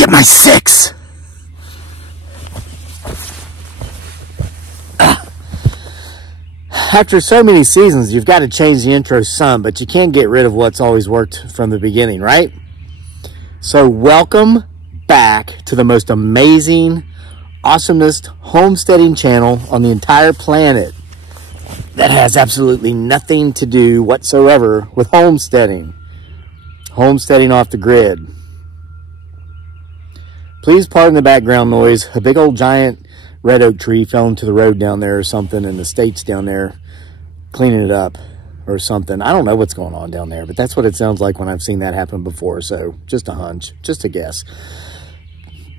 Get my 6. After so many seasons, you've got to change the intro some, but you can't get rid of what's always worked from the beginning, right? So welcome back to the most amazing, awesomest homesteading channel on the entire planet that has absolutely nothing to do whatsoever with homesteading. Homesteading off the grid. Please pardon the background noise. A big old giant red oak tree fell into the road down there or something, and the state's down there cleaning it up or something. I don't know what's going on down there, but that's what it sounds like when I've seen that happen before. So just a hunch, just a guess.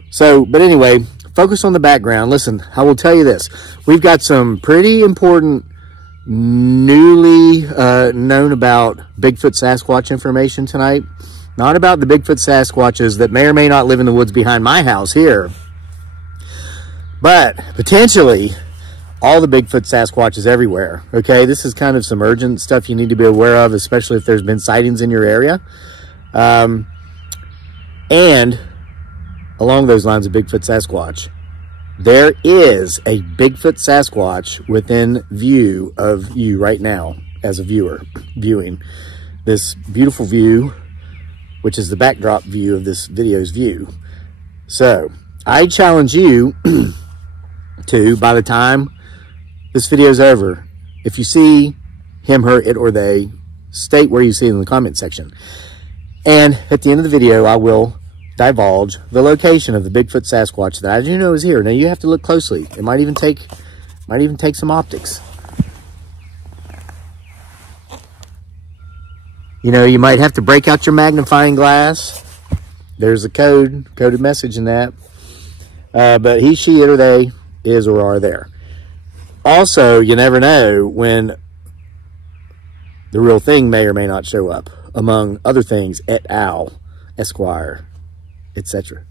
So, but anyway, focus on the background. Listen, I will tell you this. We've got some pretty important, newly known about Bigfoot Sasquatch information tonight. Not about the Bigfoot Sasquatches that may or may not live in the woods behind my house here, but potentially all the Bigfoot Sasquatches everywhere. Okay, this is kind of some urgent stuff you need to be aware of, especially if there's been sightings in your area. And along those lines of Bigfoot Sasquatch, there is a Bigfoot Sasquatch within view of you right now as a viewer, viewing this beautiful view, which is the backdrop view of this video's view. So I challenge you to, by the time this video is over, if you see him, her, it, or they, state where you see it in the comment section. And at the end of the video, I will divulge the location of the Bigfoot Sasquatch that I do know is here. Now you have to look closely. It might even take some optics. You know, you might have to break out your magnifying glass. There's a coded message in that. But he, she, it, or they is or are there. Also, you never know when the real thing may or may not show up, among other things, et al., Esquire, etc.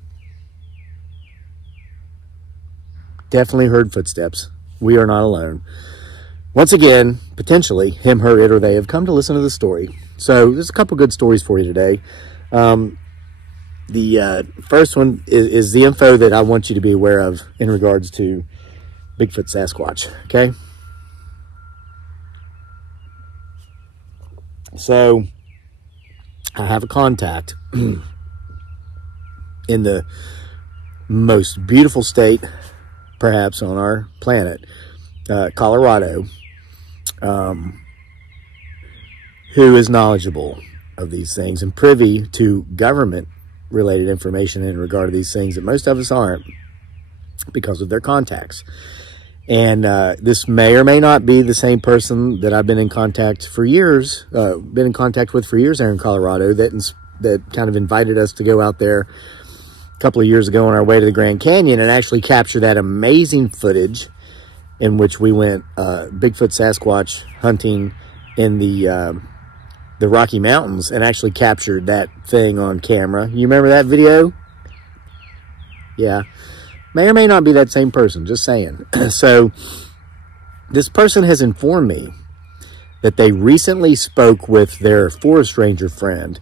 Definitely heard footsteps. We are not alone. Once again, potentially, him, her, it, or they have come to listen to the story. So there's a couple good stories for you today. The first one is the info that I want you to be aware of in regards to Bigfoot Sasquatch, okay? So I have a contact in the most beautiful state, perhaps, on our planet, Colorado, who is knowledgeable of these things and privy to government-related information in regard to these things that most of us aren't because of their contacts. And this may or may not be the same person that I've been in contact for years, with for years there in Colorado, that kind of invited us to go out there a couple of years ago on our way to the Grand Canyon and actually capture that amazing footage in which we went Bigfoot Sasquatch hunting in the Rocky Mountains and actually captured that thing on camera. You remember that video? Yeah. May or may not be that same person, just saying. So this person has informed me that they recently spoke with their forest ranger friend,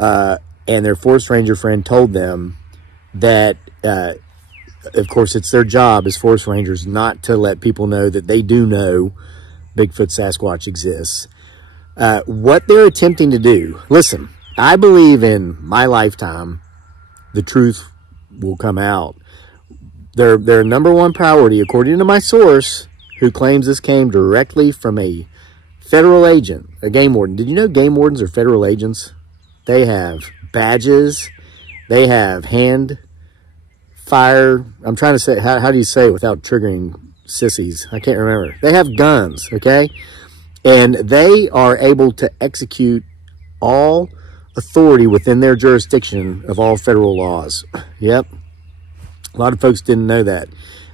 and their forest ranger friend told them that, of course, it's their job as forest rangers not to let people know that they do know Bigfoot Sasquatch exists. What they're attempting to do, listen, I believe in my lifetime, the truth will come out. Their number one priority, according to my source, who claims this came directly from a federal agent, a game warden. Did you know game wardens are federal agents? They have badges. They have hand fire. I'm trying to say, how do you say it without triggering sissies? I can't remember. They have guns, okay? And they are able to execute all authority within their jurisdiction of all federal laws. Yep. A lot of folks didn't know that.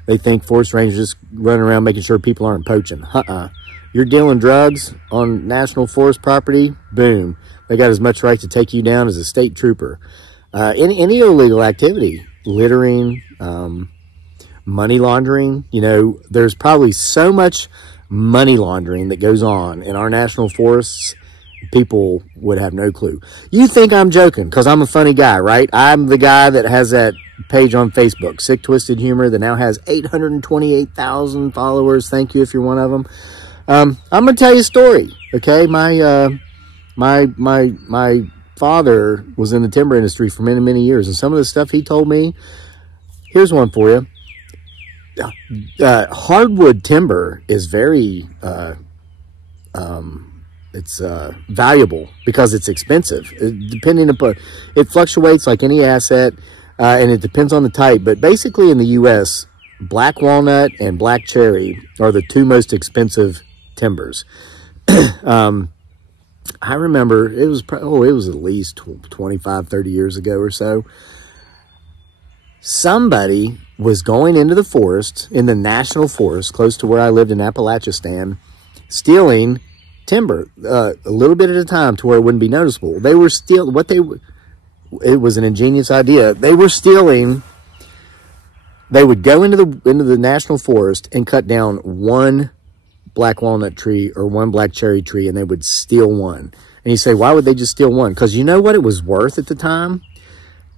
They think forest rangers just run around making sure people aren't poaching. You're dealing drugs on national forest property, boom. They got as much right to take you down as a state trooper. Any illegal activity, littering, money laundering, you know, there's probably so much money laundering that goes on in our national forests people would have no clue. You think I'm joking because I'm a funny guy, right? I'm the guy that has that page on Facebook, Sick Twisted Humor, that now has 828,000 followers. Thank you if you're one of them. I'm going to tell you a story, okay? My father was in the timber industry for many, many years, and some of the stuff he told me, here's one for you. Hardwood timber is very, it's valuable because it's expensive. Depending upon, it fluctuates like any asset, and it depends on the type. But basically in the U.S., black walnut and black cherry are the two most expensive timbers. I remember it was at least 25, 30 years ago or so. Somebody was going into the forest, in the national forest, close to where I lived in Appalachia, stealing timber, a little bit at a time to where it wouldn't be noticeable. They were it was an ingenious idea. They were stealing, they would go into the national forest and cut down one black walnut tree or one black cherry tree, and they would steal one. And you say, why would they just steal one? Because you know what it was worth at the time?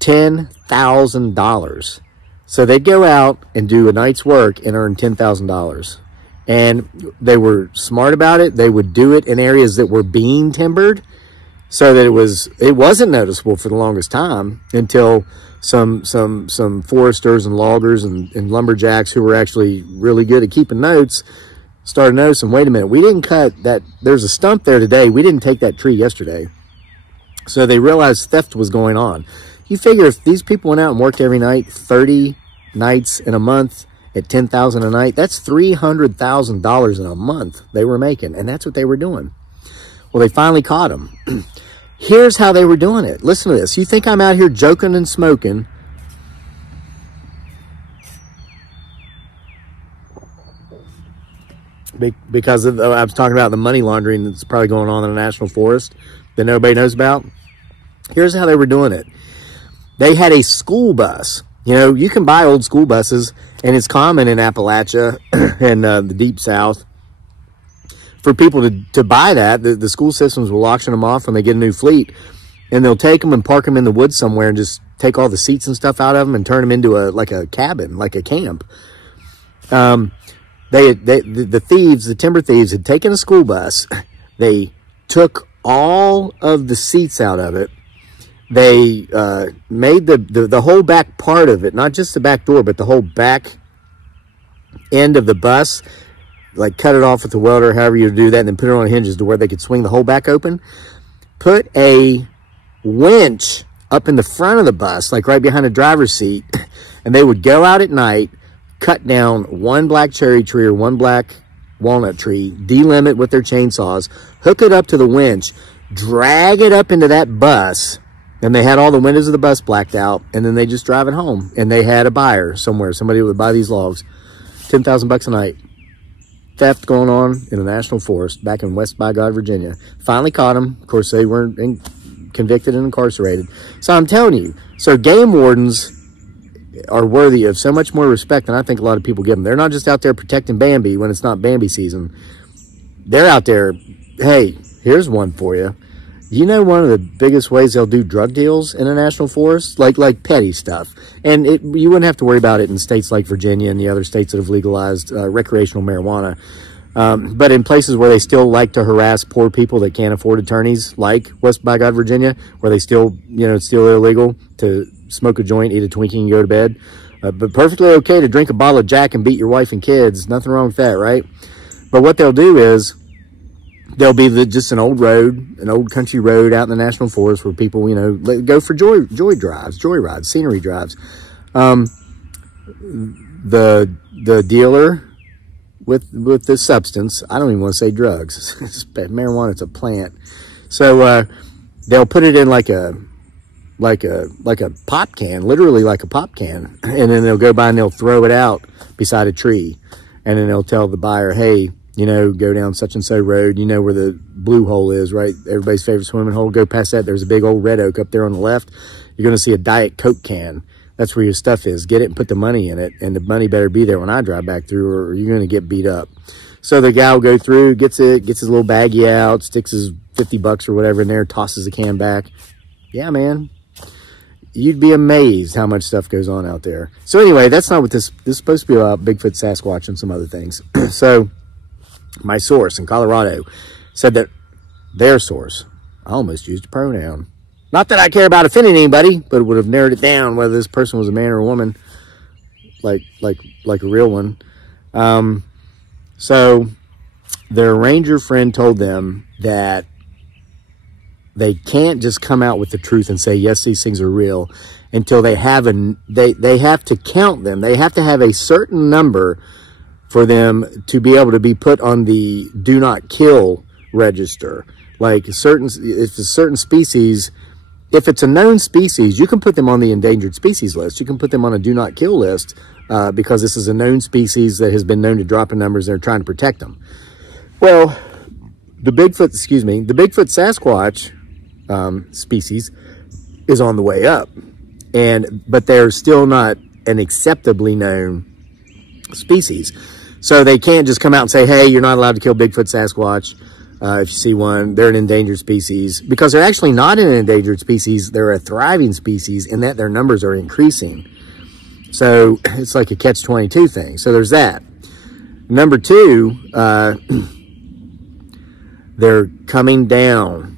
$10,000. So they'd go out and do a night's work and earn $10,000. And they were smart about it. They would do it in areas that were being timbered, so that it wasn't noticeable for the longest time until some foresters and loggers and lumberjacks who were actually really good at keeping notes started noticing, wait a minute, we didn't cut that. There's a stump there today. We didn't take that tree yesterday. So they realized theft was going on. You figure if these people went out and worked every night, 30 nights in a month at $10,000 a night, that's $300,000 in a month they were making. And that's what they were doing. Well, they finally caught them. Here's how they were doing it. Listen to this. You think I'm out here joking and smoking? Because I was talking about the money laundering that's probably going on in the national forest that nobody knows about. Here's how they were doing it. They had a school bus. You know, you can buy old school buses, and it's common in Appalachia and the Deep South for people to buy that. The school systems will auction them off when they get a new fleet, and they'll take them and park them in the woods somewhere and just take all the seats and stuff out of them and turn them into like a cabin, like a camp. The thieves, the timber thieves, had taken a school bus. They took all of the seats out of it. They made the whole back part of it, not just the back door, but the whole back end of the bus, like cut it off with the welder, however you do that, and then put it on hinges to where they could swing the whole back open. Put a winch up in the front of the bus, like right behind the driver's seat, and they would go out at night, cut down one black cherry tree or one black walnut tree, delimb it with their chainsaws, hook it up to the winch, drag it up into that bus, and they had all the windows of the bus blacked out, and then they just drive it home. And they had a buyer somewhere, somebody would buy these logs. $10,000 a night. Theft going on in the national forest back in West by God, Virginia. Finally caught them. Of course, they weren't convicted and incarcerated. So I'm telling you, so game wardens are worthy of so much more respect than I think a lot of people give them. They're not just out there protecting Bambi when it's not Bambi season. They're out there, hey, here's one for you. You know, one of the biggest ways they'll do drug deals in a national forest, like petty stuff, and you wouldn't have to worry about it in states like Virginia and the other states that have legalized recreational marijuana. But in places where they still like to harass poor people that can't afford attorneys, like West by God, Virginia, where they still, it's still illegal to smoke a joint, eat a Twinkie, and go to bed. But perfectly okay to drink a bottle of Jack and beat your wife and kids. Nothing wrong with that, right? But what they'll do is, there'll be just an old road, an old country road out in the national forest where people, go for joy rides, scenery drives. The dealer with this substance, I don't even want to say drugs. Marijuana, it's a plant. So they'll put it in like a pop can, literally like a pop can, and then they'll go by and they'll throw it out beside a tree, and then they'll tell the buyer, hey, go down such and so road, where the blue hole is, right? Everybody's favorite swimming hole. Go past that. There's a big old red oak up there on the left. You're going to see a Diet Coke can. That's where your stuff is. Get it and put the money in it. And the money better be there when I drive back through, or you're going to get beat up. So the guy will go through, gets his little baggie out, sticks his $50 or whatever in there, tosses the can back. Yeah, man. You'd be amazed how much stuff goes on out there. So anyway, that's not what this is supposed to be about. Bigfoot, Sasquatch, and some other things. So my source in Colorado said that their source, I almost used a pronoun. Not that I care about offending anybody, but it would have narrowed it down whether this person was a man or a woman, like a real one. So their ranger friend told them that they can't just come out with the truth and say, yes, these things are real, until they have they have to count them. They have to have a certain number for them to be able to be put on the do not kill register. Like if a certain species, if it's a known species, you can put them on the endangered species list. You can put them on a do not kill list because this is a known species that has been known to drop in numbers and they're trying to protect them. Well, the Bigfoot Sasquatch species is on the way up, but they're still not an acceptably known species. So they can't just come out and say, hey, you're not allowed to kill Bigfoot Sasquatch. If you see one, they're an endangered species, because they're actually not an endangered species. They're a thriving species in that their numbers are increasing. So it's like a catch-22 thing. So there's that. Number two, they're coming down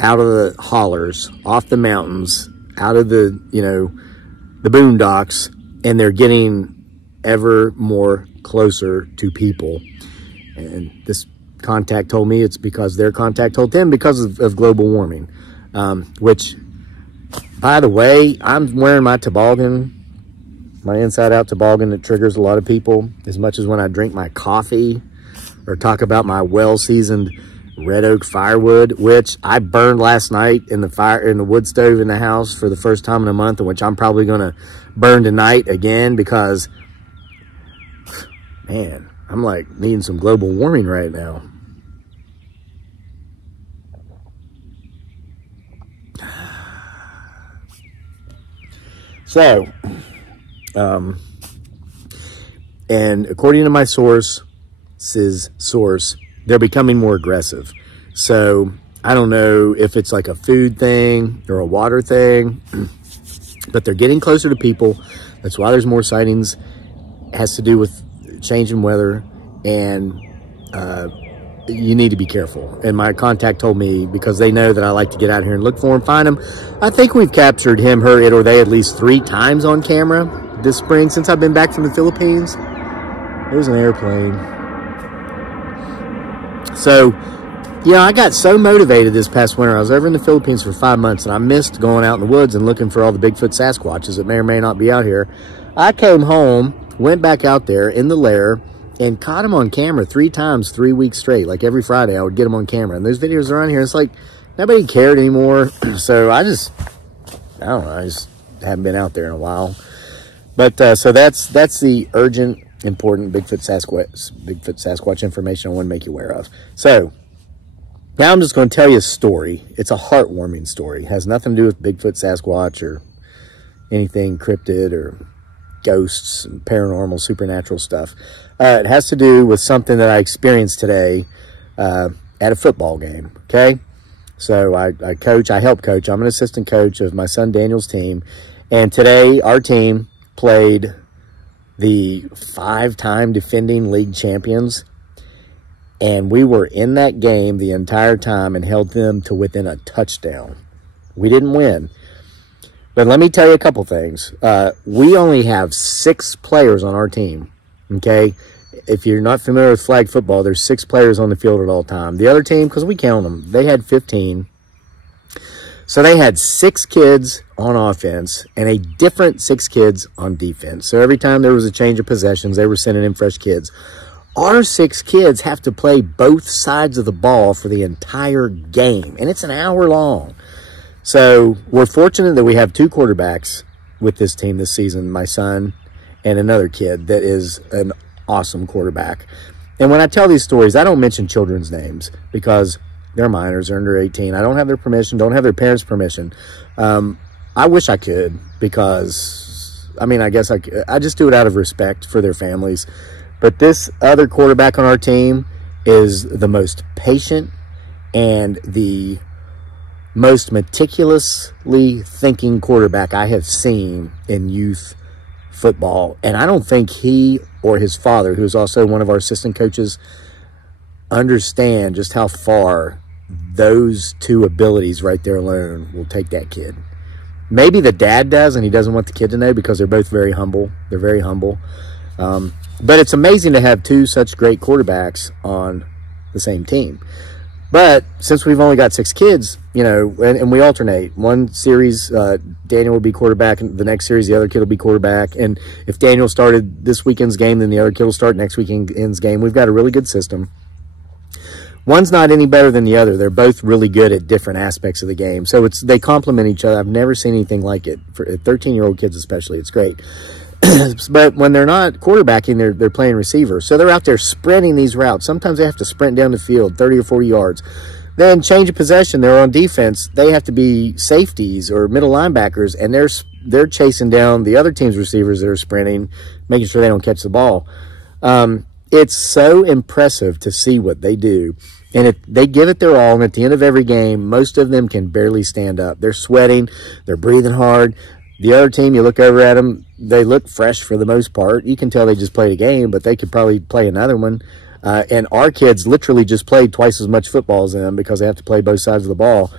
out of the hollers, off the mountains, out of the, the boondocks, and they're getting ever more closer to people. And this contact told me it's because their contact told them because of global warming, which, by the way, I'm wearing my toboggan, my inside out toboggan that triggers a lot of people as much as when I drink my coffee or talk about my well-seasoned red oak firewood, which I burned last night in the wood stove in the house for the first time in a month, and which I'm probably going to burn tonight again because, man, I'm like needing some global warming right now. So, and according to my source's source, they're becoming more aggressive. So I don't know if it's like a food thing or a water thing, but they're getting closer to people. That's why there's more sightings. It has to do with changing weather, and you need to be careful. And my contact told me, because they know that I like to get out here and look for them, find them. I think we've captured him, her, it, or they at least 3 times on camera this spring since I've been back from the Philippines. There's an airplane. So, I got so motivated this past winter. I was over in the Philippines for 5 months, and I missed going out in the woods and looking for all the Bigfoot Sasquatches that may or may not be out here. I came home, went back out there in the lair, and caught them on camera 3 times, 3 weeks straight. Like every Friday, I would get them on camera. And those videos are on here. It's like nobody cared anymore. So I don't know. I just haven't been out there in a while. But so that's the urgent, important Bigfoot Sasquatch information I want to make you aware of. So now I'm just going to tell you a story. It's a heartwarming story. It has nothing to do with Bigfoot Sasquatch or anything cryptid or ghosts and paranormal, supernatural stuff. It has to do with something that I experienced today at a football game, okay? So I help coach. I'm an assistant coach of my son Daniel's team. And today our team played the 5-time defending league champions. And we were in that game the entire time and held them to within a touchdown. We didn't win. But let me tell you a couple things. We only have 6 players on our team, okay? If you're not familiar with flag football, there's 6 players on the field at all time. The other team, because we count them, they had 15. So they had 6 kids on offense and a different 6 kids on defense. So every time there was a change of possessions, they were sending in fresh kids. Our 6 kids have to play both sides of the ball for the entire game, and it's an hour long. So we're fortunate that we have 2 quarterbacks with this team this season, my son and another kid that is an awesome quarterback. And when I tell these stories, I don't mention children's names because they're minors, they're under 18. I don't have their permission, don't have their parents' permission. I wish I could because, I mean, I guess I just do it out of respect for their families. But this other quarterback on our team is the most patient and the most meticulously thinking quarterback I have seen in youth football. And I don't think he or his father, who's also one of our assistant coaches, understand just how far those two abilities right there alone will take that kid. Maybe the dad does, and he doesn't want the kid to know because they're both very humble. They're very humble. But it's amazing to have two such great quarterbacks on the same team. But since we've only got 6 kids, you know, and we alternate. One series, Daniel will be quarterback, and the next series, the other kid will be quarterback. And if Daniel started this weekend's game, then the other kid will start next weekend's game. We've got a really good system. One's not any better than the other. They're both really good at different aspects of the game. So they complement each other. I've never seen anything like it. For 13-year-old kids especially, it's great. But when they're not quarterbacking, they're playing receiver. So they're out there sprinting these routes. Sometimes they have to sprint down the field 30 or 40 yards. Then change of possession, they're on defense. They have to be safeties or middle linebackers, and they're chasing down the other team's receivers that are sprinting, making sure they don't catch the ball. It's so impressive to see what they do. And they give it their all, and at the end of every game, most of them can barely stand up. They're sweating. They're breathing hard. The other team, you look over at them, they look fresh for the most part. You can tell they just played a game, but they could probably play another one. And our kids literally just played twice as much football as them because they have to play both sides of the ball.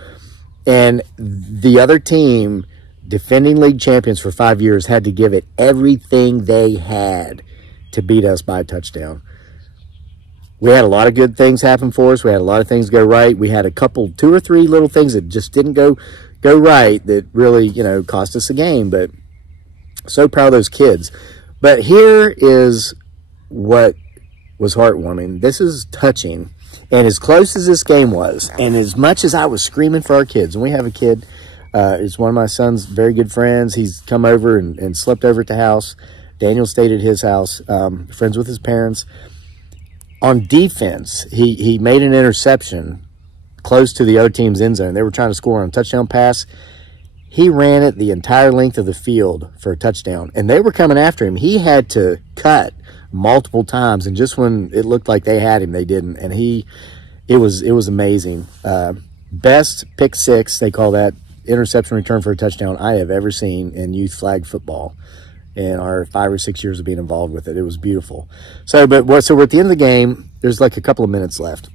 And the other team, defending league champions for 5 years, had to give it everything they had to beat us by a touchdown. We had a lot of good things happen for us. We had a lot of things go right. We had a couple, 2 or 3 little things that just didn't go right that really, you know, cost us a game. But so proud of those kids. But here is what was heartwarming. This is touching. And as close as this game was, and as much as I was screaming for our kids, and we have a kid, it's one of my son's very good friends. He's come over and slept over at the house. Daniel stayed at his house, friends with his parents. On defense, he made an interception close to the other team's end zone. They were trying to score on a touchdown pass. He ran it the entire length of the field for a touchdown, and they were coming after him. He had to cut multiple times, and just when it looked like they had him, they didn't. And it was amazing. Best pick six, they call that, interception return for a touchdown I have ever seen in youth flag football in our 5 or 6 years of being involved with it. It was beautiful. So we're at the end of the game. There's like a couple of minutes left.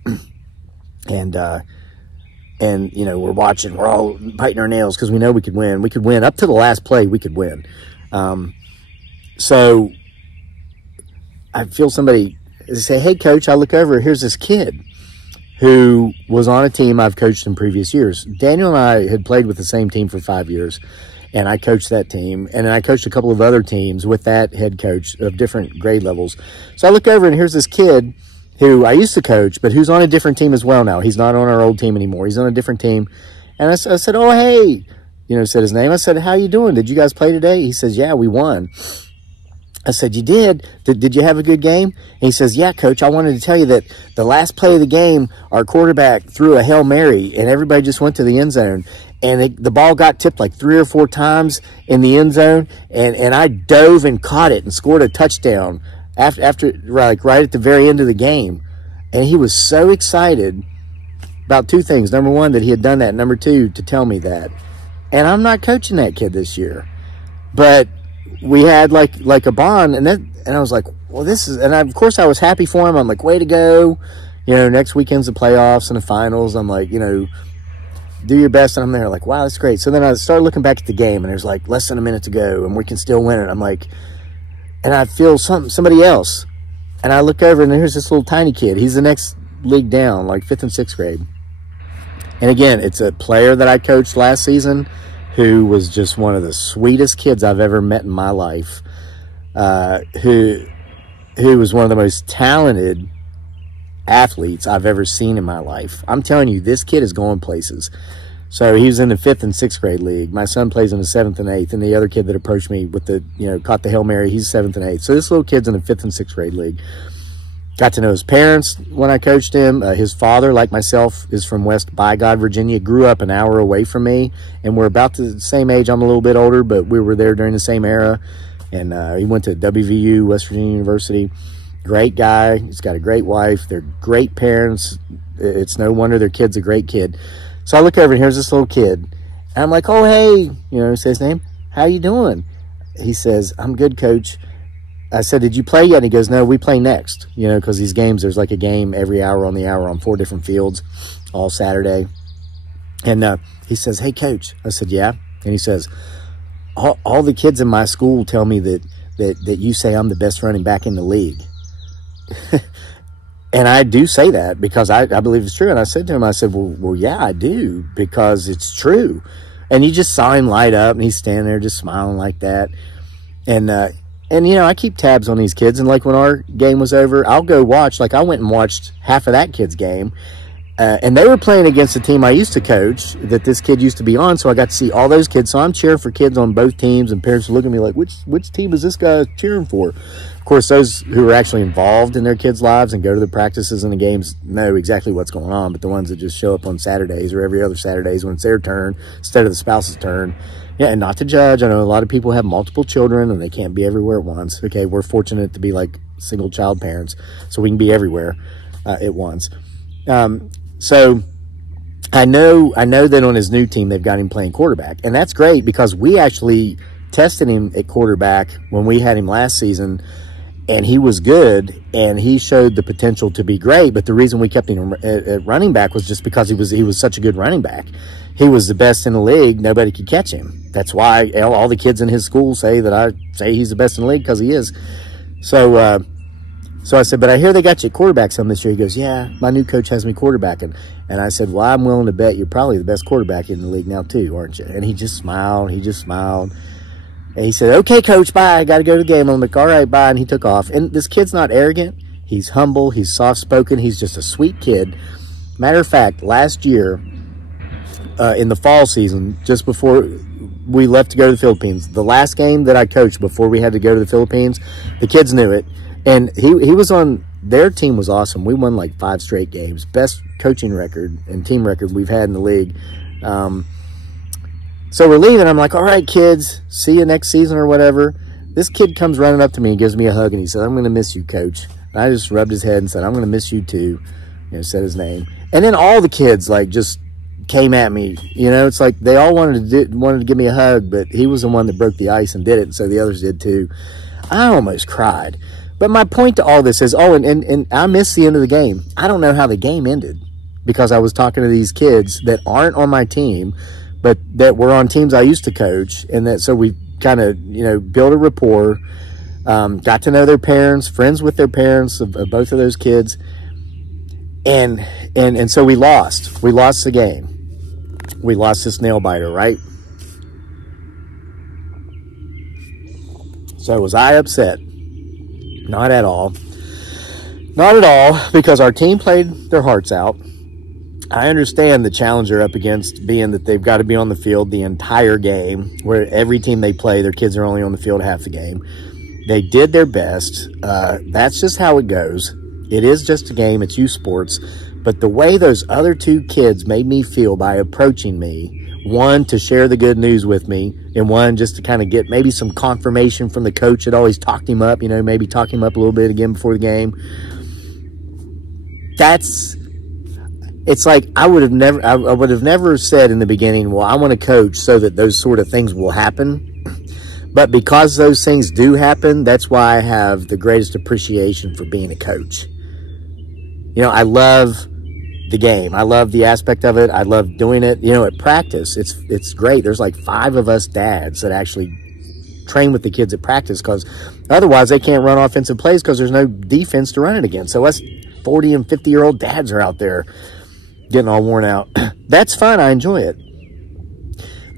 And you know, we're watching, we're all biting our nails because we know we could win. We could win up to the last play. We could win. So I feel somebody say, "Hey coach," I look over, here's this kid who was on a team I've coached in previous years. Daniel and I had played with the same team for 5 years, and I coached that team, and I coached a couple of other teams with that head coach of different grade levels. So I look over, and here's this kid who I used to coach, but who's on a different team as well now. He's not on our old team anymore. He's on a different team. And I said, "Oh, hey," you know, said his name. I said, "How you doing? Did you guys play today?" He says, "Yeah, we won." I said, "You did? Did you have a good game?" And he says, "Yeah, coach, I wanted to tell you that the last play of the game, our quarterback threw a Hail Mary, and everybody just went to the end zone. And the ball got tipped like 3 or 4 times in the end zone, and I dove and caught it and scored a touchdown after like right at the very end of the game." And he was so excited about 2 things. Number 1, that he had done that. Number 2, to tell me that. And I'm not coaching that kid this year. But we had like a bond, and I was like, well, this is, and of course I was happy for him. I'm like, way to go. You know, next weekend's the playoffs and the finals. I'm like, you know, do your best. And I'm there like, wow, that's great. So then I started looking back at the game, and there's like less than a minute to go, and we can still win it. I'm like, and I feel somebody else. And I look over, and here's this little tiny kid. He's the next league down, like 5th and 6th grade. And again, it's a player that I coached last season who was just one of the sweetest kids I've ever met in my life, who was one of the most talented athletes I've ever seen in my life. I'm telling you, this kid is going places. So he was in the 5th and 6th grade league. My son plays in the 7th and 8th, and the other kid that approached me with the, you know, caught the Hail Mary, he's 7th and 8th. So this little kid's in the 5th and 6th grade league. Got to know his parents when I coached him. His father, like myself, is from West Bygod, Virginia. Grew up an hour away from me, and we're about the same age. I'm a little bit older, but we were there during the same era. And he went to WVU, West Virginia University. Great guy. He's got a great wife. They're great parents. It's no wonder their kid's a great kid. So I look over and here's this little kid. And I'm like, oh, hey, you know, say his name. How you doing? He says, I'm good, coach. I said, did you play yet? And he goes, no, we play next. You know, because these games, there's like a game every hour on the hour on 4 different fields all Saturday. And he says, hey, coach. I said, yeah. And he says, all the kids in my school tell me that you say I'm the best running back in the league. And I do say that because I believe it's true. And I said to him, I said, well, yeah, I do, because it's true. And you just saw him light up, and he's standing there just smiling like that. And you know, I keep tabs on these kids. And like when our game was over, I'll go watch. Like I went and watched half of that kid's game. And they were playing against a team I used to coach that this kid used to be on. So I got to see all those kids. So I'm cheering for kids on both teams, and parents are looking at me like, which team is this guy cheering for? Of course, those who are actually involved in their kids' lives and go to the practices and the games know exactly what's going on. But the ones that just show up on Saturdays or every other Saturdays when it's their turn instead of the spouse's turn. Yeah, and not to judge. I know a lot of people have multiple children and they can't be everywhere at once. Okay, we're fortunate to be like single child parents, so we can be everywhere at once. So I know that on his new team, they've got him playing quarterback, and that's great because we actually tested him at quarterback when we had him last season, and he was good, and he showed the potential to be great. But the reason we kept him at running back was just because he was such a good running back. He was the best in the league. Nobody could catch him. That's why all the kids in his school say that I say he's the best in the league, because he is. So I said, but I hear they got you at quarterback some this year. He goes, yeah, my new coach has me quarterbacking. And I said, well, I'm willing to bet you're probably the best quarterback in the league now too, aren't you? And he just smiled. And he said, okay, coach, bye. I got to go to the game. I'm like, all right, bye. And he took off. And this kid's not arrogant. He's humble. He's soft-spoken. He's just a sweet kid. Matter of fact, last year in the fall season, just before we left to go to the Philippines, the last game that I coached before we had to go to the Philippines, the kids knew it. And he was on, their team was awesome. We won like 5 straight games. Best coaching record and team record we've had in the league. So we're leaving. I'm like, all right, kids, see you next season or whatever. This kid comes running up to me and gives me a hug, and he said, I'm going to miss you, coach. And I just rubbed his head and said, I'm going to miss you too. You know, said his name. And then all the kids like just came at me. You know, it's like they all wanted to give me a hug, but he was the one that broke the ice and did it, and so the others did too. I almost cried. But my point to all this is, and I missed the end of the game. I don't know how the game ended because I was talking to these kids that aren't on my team, but that were on teams I used to coach. And that, so we kind of, you know, built a rapport, got to know their parents, friends with their parents of both of those kids. And so we lost the game. We lost this nail biter, right? So was I upset? Not at all. Not at all, because our team played their hearts out. I understand the challenge they're up against being that they've got to be on the field the entire game, where every team they play, their kids are only on the field half the game. They did their best. That's just how it goes. It is just a game. It's youth sports. But the way those other 2 kids made me feel by approaching me, one to share the good news with me, and one just to kind of get maybe some confirmation from the coach that always talked him up, you know, maybe talk him up a little bit again before the game. It's like I would have never said in the beginning, well, I want to coach so that those sort of things will happen. But because those things do happen, that's why I have the greatest appreciation for being a coach. You know, I love the game. I love the aspect of it. I love doing it. You know, at practice, it's great. There's like 5 of us dads that actually train with the kids at practice, because otherwise they can't run offensive plays because there's no defense to run it against. So us 40 and 50-year-old dads are out there getting all worn out. That's fun. I enjoy it.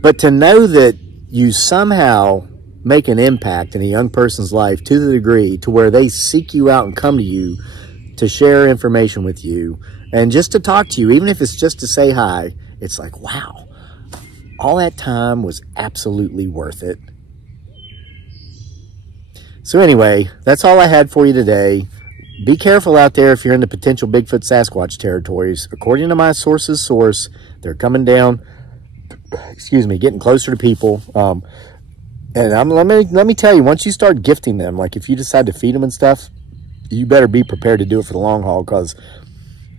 But to know that you somehow make an impact in a young person's life to the degree to where they seek you out and come to you to share information with you and just to talk to you, even if it's just to say hi, it's like, wow, all that time was absolutely worth it. So anyway, that's all I had for you today. Be careful out there if you're in the potential Bigfoot Sasquatch territories. According to my source's source, they're coming down, getting closer to people. And let me tell you, once you start gifting them, like if you decide to feed them and stuff, you better be prepared to do it for the long haul, because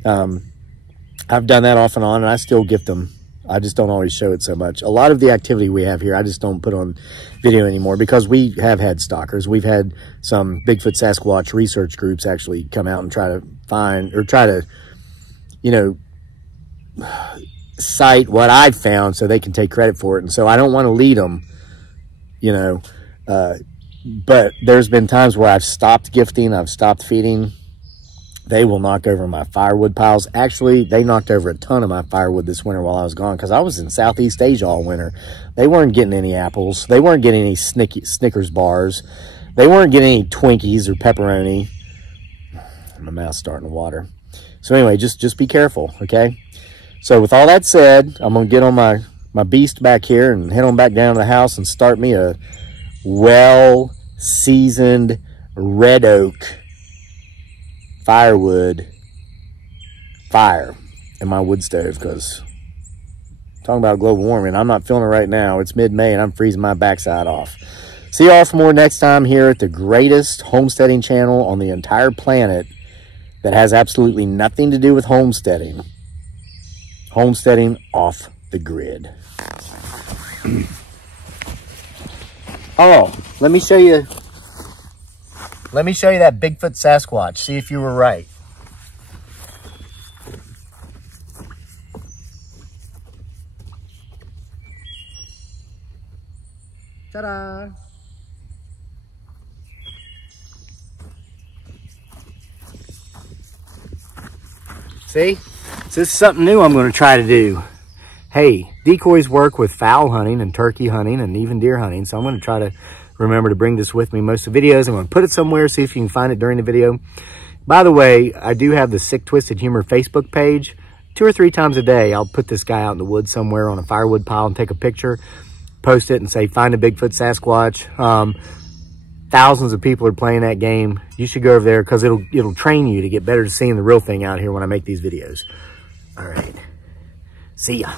I've done that off and on, and I still gift them. I just don't always show it so much. A lot of the activity we have here, I just don't put on video anymore, because we have had stalkers. We've had some Bigfoot Sasquatch research groups actually come out and try to find, or try to, you know, cite what I've found so they can take credit for it. And so I don't want to lead them, you know, but there's been times where I've stopped gifting, I've stopped feeding. They will knock over my firewood piles. Actually, they knocked over a ton of my firewood this winter while I was gone, because I was in Southeast Asia all winter. They weren't getting any apples. They weren't getting any Snickers bars. They weren't getting any Twinkies or pepperoni. My mouth's starting to water. So anyway, just be careful, okay? So with all that said, I'm going to get on my beast back here and head on back down to the house and start me a well-seasoned red oak firewood fire in my wood stove, because talking about global warming, I'm not feeling it right now. It's mid-May and I'm freezing my backside off. See y'all for more next time here at the greatest homesteading channel on the entire planet that has absolutely nothing to do with homesteading. Homesteading off the grid. Oh, let me show you that Bigfoot Sasquatch. See if you were right. Ta-da! See? So this is something new I'm going to try to do. Hey, decoys work with fowl hunting and turkey hunting and even deer hunting. So I'm going to try to remember to bring this with me most of the videos. I'm going to put it somewhere, see if you can find it during the video. By the way, I do have the Sick Twisted Humor Facebook page. 2 or 3 times a day, I'll put this guy out in the woods somewhere on a firewood pile and take a picture, post it and say, find a Bigfoot Sasquatch. Thousands of people are playing that game. You should go over there, because it'll train you to get better at seeing the real thing out here when I make these videos. All right. See ya.